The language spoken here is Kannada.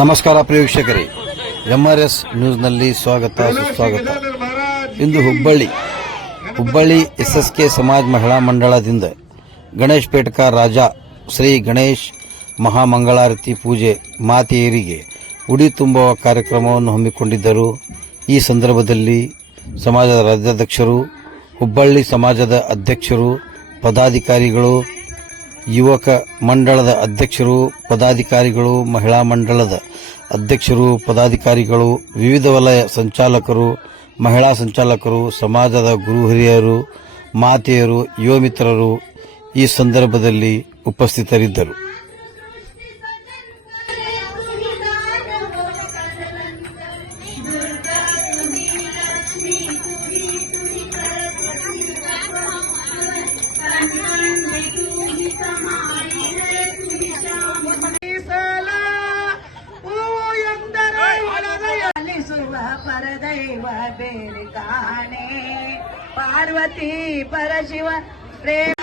ನಮಸ್ಕಾರ ಪ್ರಿಯ ವೀಕ್ಷಕರೇ, ಎಂಆರ್ಎಸ್ ನ್ಯೂಸ್ನಲ್ಲಿ ಸ್ವಾಗತ ಸುಸ್ವಾಗತ. ಇಂದು ಹುಬ್ಬಳ್ಳಿ ಎಸ್ಎಸ್ಕೆ ಸಮಾಜ ಮಹಿಳಾ ಮಂಡಳದಿಂದ ಗಣೇಶ್ ಪೇಟಕ ರಾಜ ಶ್ರೀ ಗಣೇಶ್ ಮಹಾಮಂಗಳಾರತಿ ಪೂಜೆ ಮಾತೆಯರಿಗೆ ಉಡಿ ತುಂಬುವ ಕಾರ್ಯಕ್ರಮವನ್ನು ಹಮ್ಮಿಕೊಂಡಿದ್ದರು. ಈ ಸಂದರ್ಭದಲ್ಲಿ ಸಮಾಜದ ರಾಜ್ಯಾಧ್ಯಕ್ಷರು, ಹುಬ್ಬಳ್ಳಿ ಸಮಾಜದ ಅಧ್ಯಕ್ಷರು, ಪದಾಧಿಕಾರಿಗಳು, ಯುವಕ ಮಂಡಳದ ಅಧ್ಯಕ್ಷರು, ಪದಾಧಿಕಾರಿಗಳು, ಮಹಿಳಾ ಮಂಡಳದ ಅಧ್ಯಕ್ಷರು, ಪದಾಧಿಕಾರಿಗಳು, ವಿವಿಧ ವಲಯ ಸಂಚಾಲಕರು, ಮಹಿಳಾ ಸಂಚಾಲಕರು, ಸಮಾಜದ ಗುರು ಹಿರಿಯರು, ಮಾತೆಯರು, ಯುವ ಮಿತ್ರರು ಈ ಸಂದರ್ಭದಲ್ಲಿ ಉಪಸ್ಥಿತರಿದ್ದರು. ಪರದೈವ ಬೇರೆ ಕಾಣೆ ಪಾರ್ವತಿ ಪರಶಿವ ಪ್ರೇಮ